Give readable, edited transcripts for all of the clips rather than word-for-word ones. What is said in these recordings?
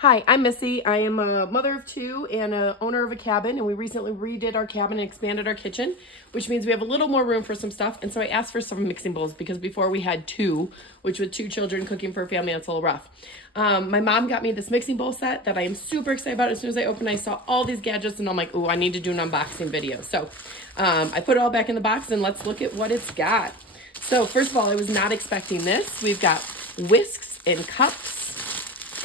Hi, I'm Missy. I am a mother of two and a owner of a cabin, and we recently redid our cabin and expanded our kitchen, which means we have a little more room for some stuff. And so I asked for some mixing bowls because before we had two, which with two children cooking for a family, it's a little rough. My mom got me this mixing bowl set that I am super excited about. As soon as I opened, I saw all these gadgets and I'm like, oh, I need to do an unboxing video. So I put it all back in the box and let's look at what it's got. So first of all, I was not expecting this. We've got whisks and cups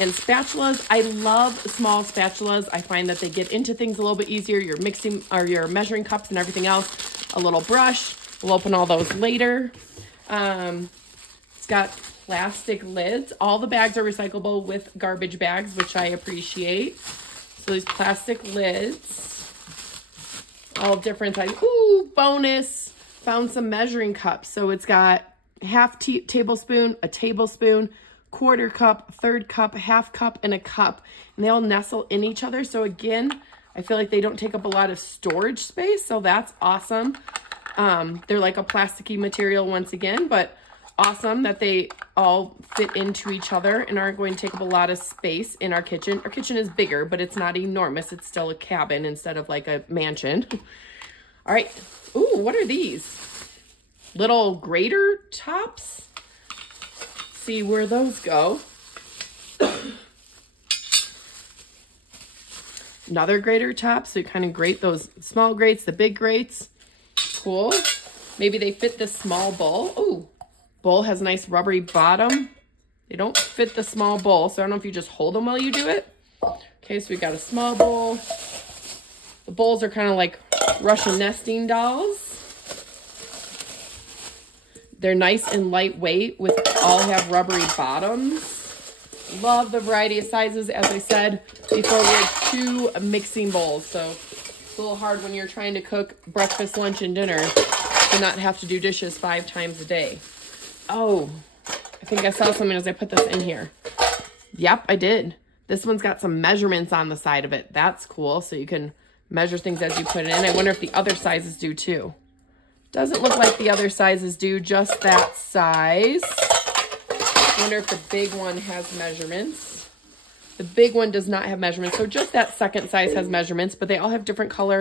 and spatulas. I love small spatulas. I find that they get into things a little bit easier. Your mixing or your measuring cups and everything else. A little brush. We'll open all those later. It's got plastic lids. All the bags are recyclable with garbage bags, which I appreciate. So these plastic lids, all different sizes. Ooh, bonus. Found some measuring cups. So it's got half tablespoon, a tablespoon, quarter cup, third cup, half cup, and a cup. And they all nestle in each other. So again, I feel like they don't take up a lot of storage space. So that's awesome. They're like a plasticky material once again, but awesome that they all fit into each other and aren't going to take up a lot of space in our kitchen. Our kitchen is bigger, but it's not enormous. It's still a cabin instead of like a mansion. All right. Ooh, what are these? Little grater tops? See where those go. Another grater top, so you kind of grate those small grates, the big grates. Cool. Maybe they fit the small bowl. Ooh, bowl has a nice rubbery bottom. They don't fit the small bowl, so I don't know if you just hold them while you do it. Okay, so we got a small bowl. The bowls are kind of like Russian nesting dolls. They're nice and lightweight with all have rubbery bottoms. Love the variety of sizes. As I said before, we had two mixing bowls. So it's a little hard when you're trying to cook breakfast, lunch, and dinner to not have to do dishes 5 times a day. Oh, I think I saw something as I put this in here. Yep, I did. This one's got some measurements on the side of it. That's cool. So you can measure things as you put it in. I wonder if the other sizes do too. Doesn't look like the other sizes do, just that size. Wonder if the big one has measurements. The big one does not have measurements, so just that second size has measurements, but they all have different color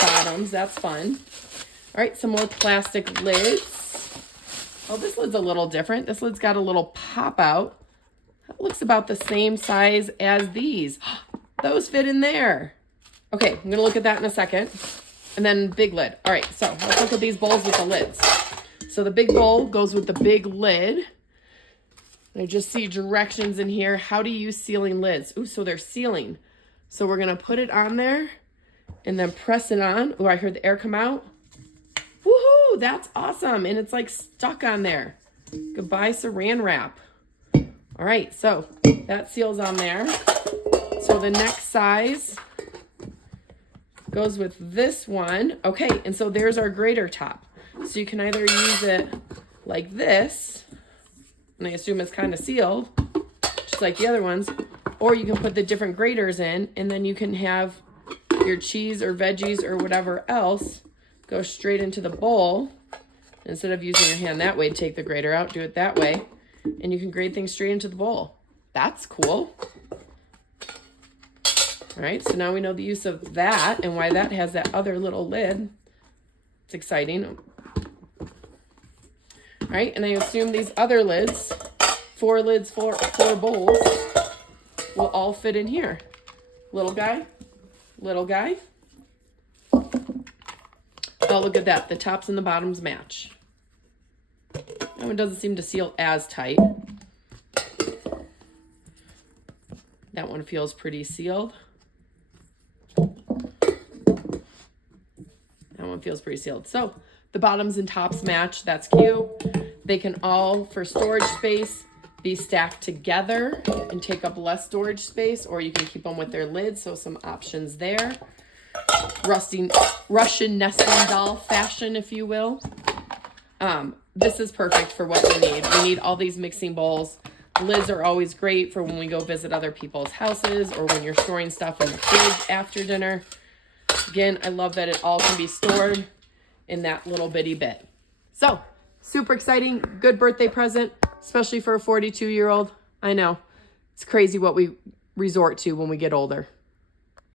bottoms. That's fun. All right, some more plastic lids. Oh, this lid's a little different. This lid's got a little pop out. That looks about the same size as these. Those fit in there. Okay, I'm gonna look at that in a second. And then big lid. All right, so let's look at these bowls with the lids. So the big bowl goes with the big lid. I just see directions in here. How to use sealing lids. Ooh, so they're sealing. So we're gonna put it on there and then press it on. Oh, I heard the air come out. Woohoo, that's awesome. And it's like stuck on there. Goodbye saran wrap. All right, so that seals on there. So the next size goes with this one. Okay, and so there's our grater top. So you can either use it like this, and I assume it's kind of sealed, just like the other ones, or you can put the different graters in, and then you can have your cheese or veggies or whatever else go straight into the bowl. Instead of using your hand that way to take the grater out, do it that way, and you can grate things straight into the bowl. That's cool. All right, so now we know the use of that and why that has that other little lid. It's exciting. All right, and I assume these other lids, four bowls, will all fit in here. Little guy, little guy. Oh, look at that. The tops and the bottoms match. That one doesn't seem to seal as tight. That one feels pretty sealed. That one feels pretty sealed. So the bottoms and tops match. That's cute. They can all, for storage space, be stacked together and take up less storage space, or you can keep them with their lids. So some options there. Russian nesting doll fashion, if you will. This is perfect for what we need. We need all these mixing bowls. Lids are always great for when we go visit other people's houses or when you're storing stuff in the fridge after dinner. Again, I love that it all can be stored in that little bitty bit. So, super exciting, good birthday present, especially for a 42-year-old. I know, it's crazy what we resort to when we get older.